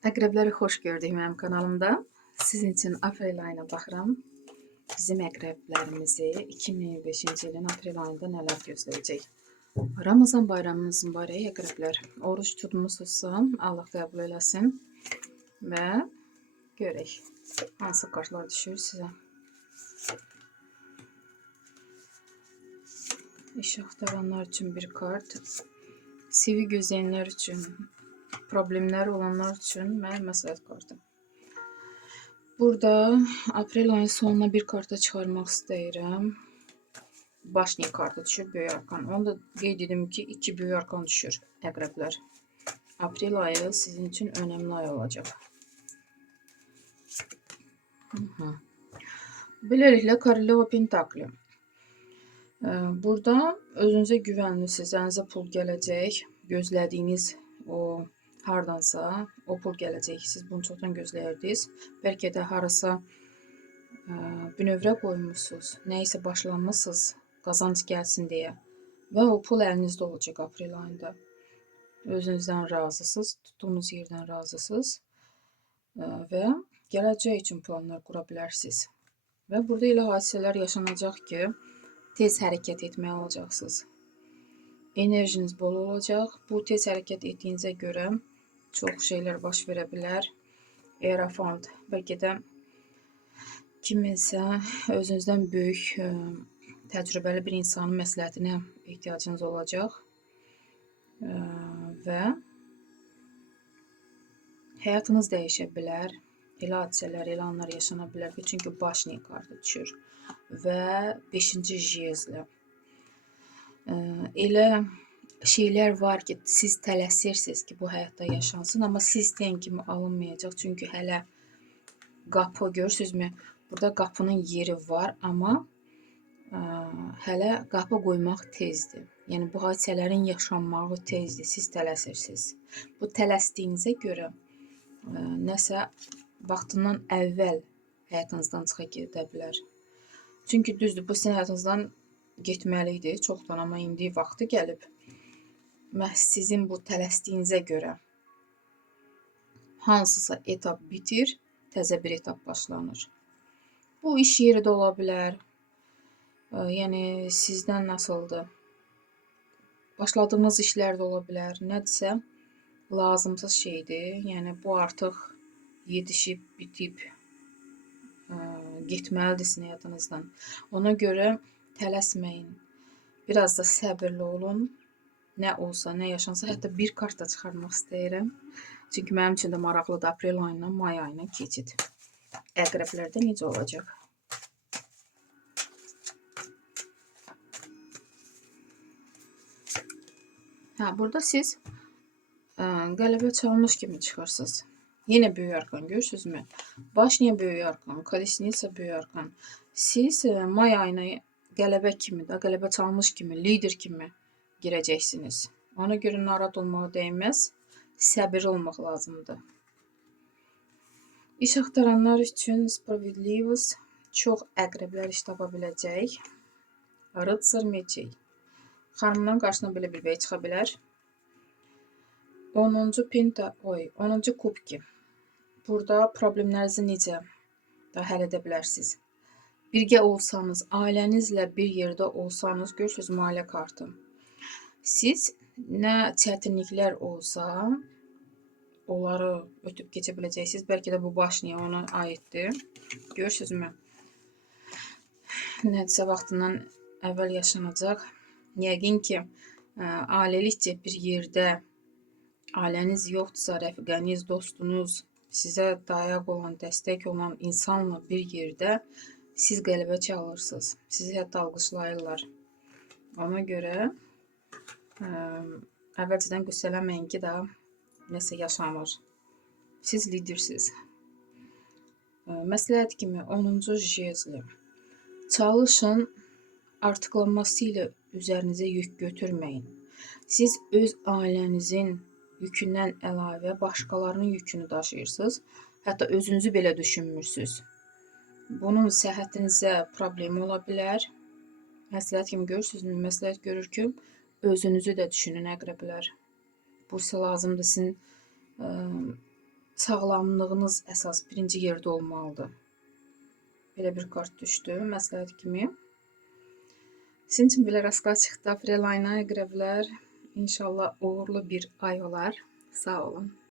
Əqrəbləri xoş gördük mənim kanalımda. Sizin üçün aprel ayına baxıram. Bizim əqrəblərimizi 2025-ci ilin aprel ayında nələr gözləyəcək? Ramazan bayramınız mübarək əqrəblər. Oruç tutmusunuzsa, Allah qəbul eləsin və görək hansı kartlar düşür sizə. İş axtaranlar üçün bir kart, CV gözləyənlər üçün, problemləri olanlar üçün məsləhət kartı. Burada aprel ayının sonuna bir karta çıxarmaq istəyirəm. Başnik kartı düşür, böyük arkan. Onu da qeyd edim ki, 2 böyük arkan düşür əqrəblər. Aprel ayı sizin üçün önəmli ay olacaq. Beləliklə Koroleva Pentakli. Burada özünüzə güvənlisiniz, əlinizə pul gələcək, gözlədiyiniz o hardansa o pul gələcək. Siz bunu çoxdan gözləyirdiniz. Bəlkə də harasa bünövrə qoymuşsunuz, nəyisə başlamışsınız, qazanc gəlsin deyə və o pul əlinizdə olacaq aprel ayında. Özünüzdən razısınız, tutduğunuz yerdən razısınız və gələcək üçün planlar qura bilərsiniz. Və burada elə hadisələr yaşanacaq ki, tez hərəkət etməyə olacaqsınız. Enerjiniz bol olacaq. Bu tez hərəkət etdiyinizə görə çox şeylər baş verə bilər. Erafant, bəlkə də kiminsə özünüzdən böyük, təcrübəli bir insanın məsləhətinə ehtiyacınız olacaq və həyatınız dəyişə bilər. Elə hadisələr, elə anlar yaşana bilər ki, çünki başnik kartı düşür və 5-ci jezli. Elə şeylər var ki, siz tələsirsiniz ki, bu həyatda yaşansın, amma siz istəyən kimi alınmayacaq. Çünki hələ qapı, görürsünüzmü? Burada qapının yeri var, amma hələ qapı qoymaq tezdir. Yəni, bu hadisələrin yaşanmağı tezdir, siz tələsirsiniz. Bu tələsdiyinizə görə nəsə vaxtından əvvəl həyatınızdan çıxa gedə bilər. Çünki düzdür, bu sizin həyatınızdan getməli idi çoxdan, amma indi vaxtı gəlib. Məhz sizin bu tələsdiyinizə görə hansısa etap bitir, təzə bir etap başlanır. Bu iş yeri də ola bilər. Yəni, sizdən nasıldır? Başladığınız işlər də ola bilər. Nədirsə, lazımsız şeydir. Yəni, bu artıq yetişib, bitib, getməlidir sizin həyatınızdan. Ona görə tələsməyin. Biraz da səbirli olun. Nə olsa, nə yaşansa, hətta bir kart da çıxarmaq istəyirəm. Çünki mənim üçün də maraqlıdır aprel ayından may ayına keçid. Əqrəblərdə necə olacaq? Burada siz qələbə çalmış kimi çıxırsınız. Yenə böyük arkan, görürsünüzmü? Başniyə böyük arkan, kolesnitsa böyük arkan. Siz may ayına qələbə kimi, qələbə çalmış kimi, lider kimi girəcəksiniz. Ona görə narahat olmağa dəyməz, səbirli olmaq lazımdır. İş axtaranlar üçün Spravedlivos çox əqrəblər iş tapa biləcək. Rıtsar meçey. Xanımdan qarşısına belə bir bəy çıxa bilər. 10-cu kubki. Burada problemlərinizi necə həll edə bilərsiniz? Birgə olsanız, ailənizlə bir yerdə olsanız, görürsünüz ailə kartı. Siz nə çətinliklər olsa, onları ötüb keçə biləcəksiniz. Bəlkə də bu başniyə ona aiddir. Görürsünüzmü? Nədirsə vaxtından əvvəl yaşanacaq. Yəqin ki, ailəlikcə bir yerdə ailəniz yoxdursa, rəfiqəniz, dostunuz, sizə dayaq olan, dəstək olan insanla bir yerdə siz qələbə çalırsınız. Sizi hətta alqışlayırlar. Ona görə əvvəlcədən qüssələnməyin ki, daha nəsə yaşanır. Siz lidersiniz. Məsləhət kimi 10-cu jezli. Çalışın, artıqlanması ilə üzərinizə yük götürməyin. Siz öz ailənizin yükündən əlavə başqalarının yükünü daşıyırsınız. Hətta özünüzü belə düşünmürsünüz. Bunun səhhətinizə problemi ola bilər. Məsləhət kimi görürsünüzmü? Məsləhət görür ki, özünüzü də düşünün əqrəblər. Bu sizə lazımdır, sizin sağlamlığınız əsas birinci yerdə olmalıdır. Belə bir kart düşdü məsləhət kimi. Sizin üçün belə rastlар çıxdı. Freeline-a girə bilər. İnşallah uğurlu bir ay olar. Sağ olun.